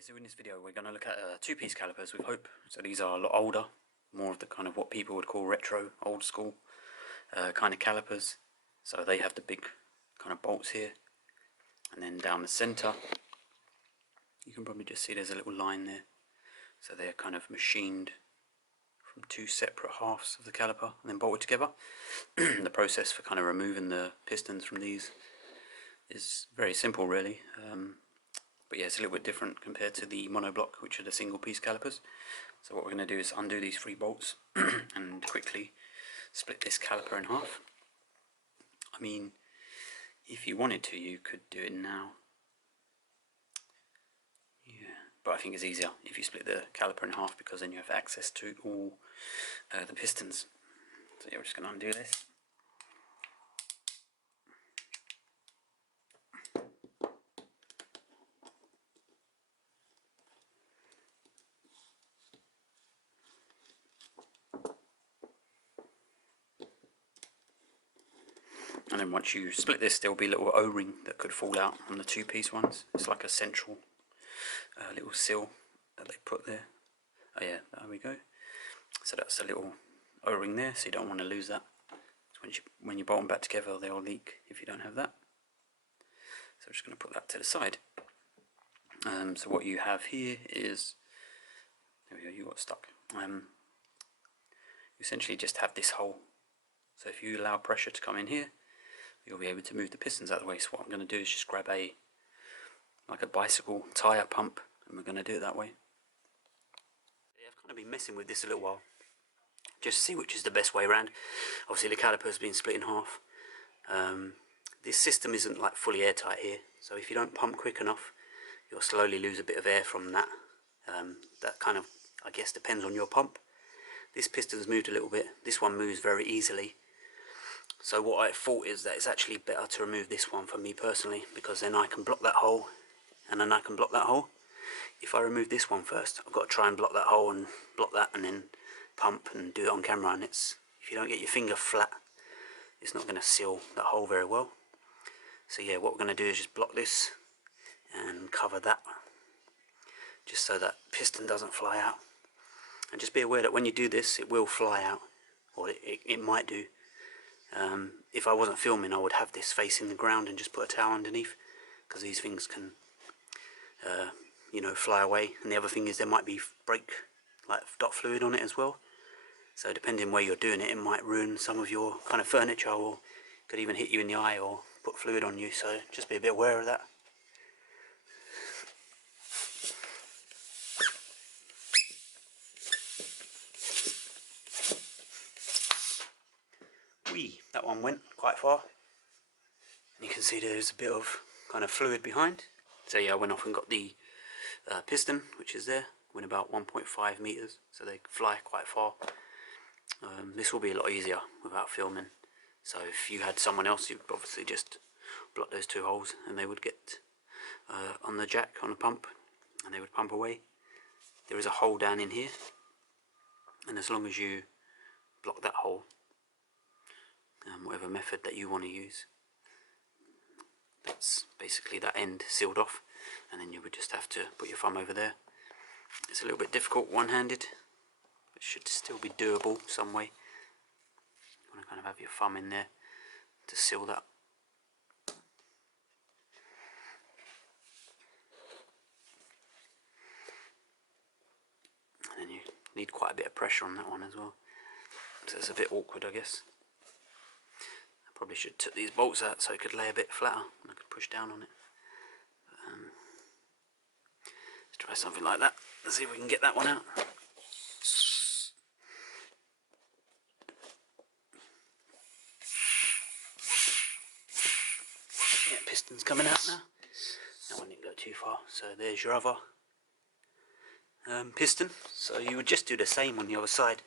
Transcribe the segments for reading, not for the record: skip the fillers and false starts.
Yeah, so in this video we're going to look at two-piece calipers with Hope. So these are a lot older, more of the kind of what people would call retro, old school kind of calipers. So they have the big kind of bolts here, and then down the centre you can probably just see there's a little line there. So they're kind of machined from two separate halves of the caliper and then bolted together. The process for kind of removing the pistons from these is very simple really. But yeah, it's a little bit different compared to the monoblock, which are the single piece calipers. So what we're going to do is undo these three bolts and quickly split this caliper in half. I mean, if you wanted to, you could do it now. Yeah, but I think it's easier if you split the caliper in half, because then you have access to all the pistons. So yeah, we're just going to undo this. And then once you split this, there will be a little O-ring that could fall out on the two-piece ones. It's like a central little seal that they put there. Oh yeah, there we go. So that's a little O-ring there, so you don't want to lose that. So when you bolt them back together, they'll leak if you don't have that. So I'm just going to put that to the side. So what you have here is, there we go, you got stuck. You essentially just have this hole. So if you allow pressure to come in here, you'll be able to move the pistons out of the way. So what I'm going to do is just grab like a bicycle tyre pump, and we're going to do it that way. Yeah, I've kind of been messing with this a little while, just to see which is the best way around. Obviously the caliper's been split in half. This system isn't like fully airtight here, so if you don't pump quick enough, you'll slowly lose a bit of air from that. That kind of, I guess, depends on your pump. This piston's moved a little bit. This one moves very easily. So what I thought is that it's actually better to remove this one for me personally, because then I can block that hole, and then I can block that hole. If I remove this one first, I've got to try and block that hole and block that, and then pump and do it on camera, and if you don't get your finger flat, it's not going to seal that hole very well. So yeah, what we're going to do is just block this and cover that, just so that piston doesn't fly out. And just be aware that when you do this, it will fly out, or it might do. If I wasn't filming, I would have this facing the ground and just put a towel underneath, because these things can, you know, fly away. And the other thing is there might be brake, like dot fluid on it as well. So depending where you're doing it, it might ruin some of your kind of furniture, or could even hit you in the eye or put fluid on you. So just be a bit aware of that. That one went quite far, and you can see there's a bit of kind of fluid behind. So yeah, I went off and got the piston, which is there, went about 1.5 meters, so they fly quite far. This will be a lot easier without filming. So if you had someone else, you'd obviously just block those two holes, and they would get on the jack, on the pump, and they would pump away. There is a hole down in here, and as long as you block that hole, whatever method that you want to use, that's basically that end sealed off, and then you would just have to put your thumb over there. It's a little bit difficult one-handed, but it should still be doable some way. You want to kind of have your thumb in there to seal that. And then you need quite a bit of pressure on that one as well, so it's a bit awkward, I guess. Probably should take these bolts out so it could lay a bit flatter and I could push down on it. Let's try something like that. Let's see if we can get that one out. Yeah, piston's coming out now. That one didn't go too far. So there's your other piston. So you would just do the same on the other side.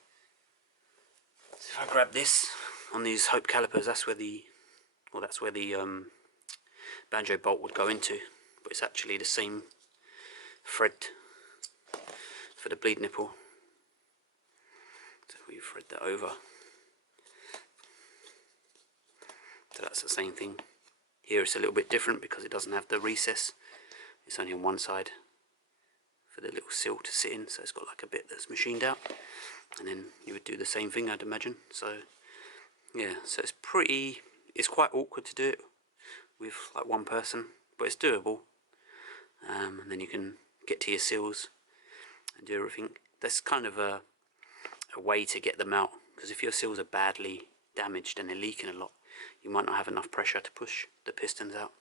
So if I grab this, on these Hope calipers, that's where the banjo bolt would go into, but it's actually the same thread for the bleed nipple. So we thread that over. So that's the same thing. Here it's a little bit different because it doesn't have the recess. It's only on one side, for the little sill to sit in, so it's got like a bit that's machined out, and then you would do the same thing, I'd imagine. So yeah, so it's quite awkward to do it with like one person, but it's doable. And then you can get to your sills and do everything. That's kind of a way to get them out, because if your sills are badly damaged and they're leaking a lot, you might not have enough pressure to push the pistons out,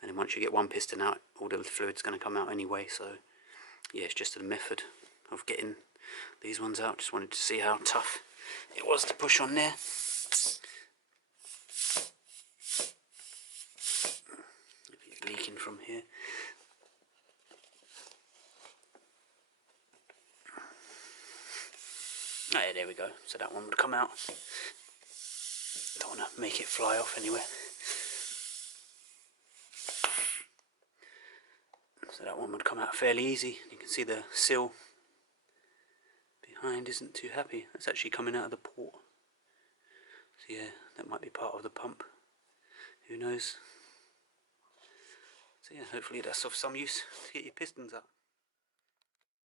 and then once you get one piston out, all the fluid's going to come out anyway. So yeah, it's just a method of getting these ones out. Just wanted to see how tough it was to push on there. Maybe it's leaking from here. Oh yeah, there we go. So that one would come out. Don't want to make it fly off anywhere. So that one would come out fairly easy. You can see the sill behind isn't too happy. That's actually coming out of the port. So yeah, that might be part of the pump. Who knows? So yeah, hopefully that's of some use to get your pistons up.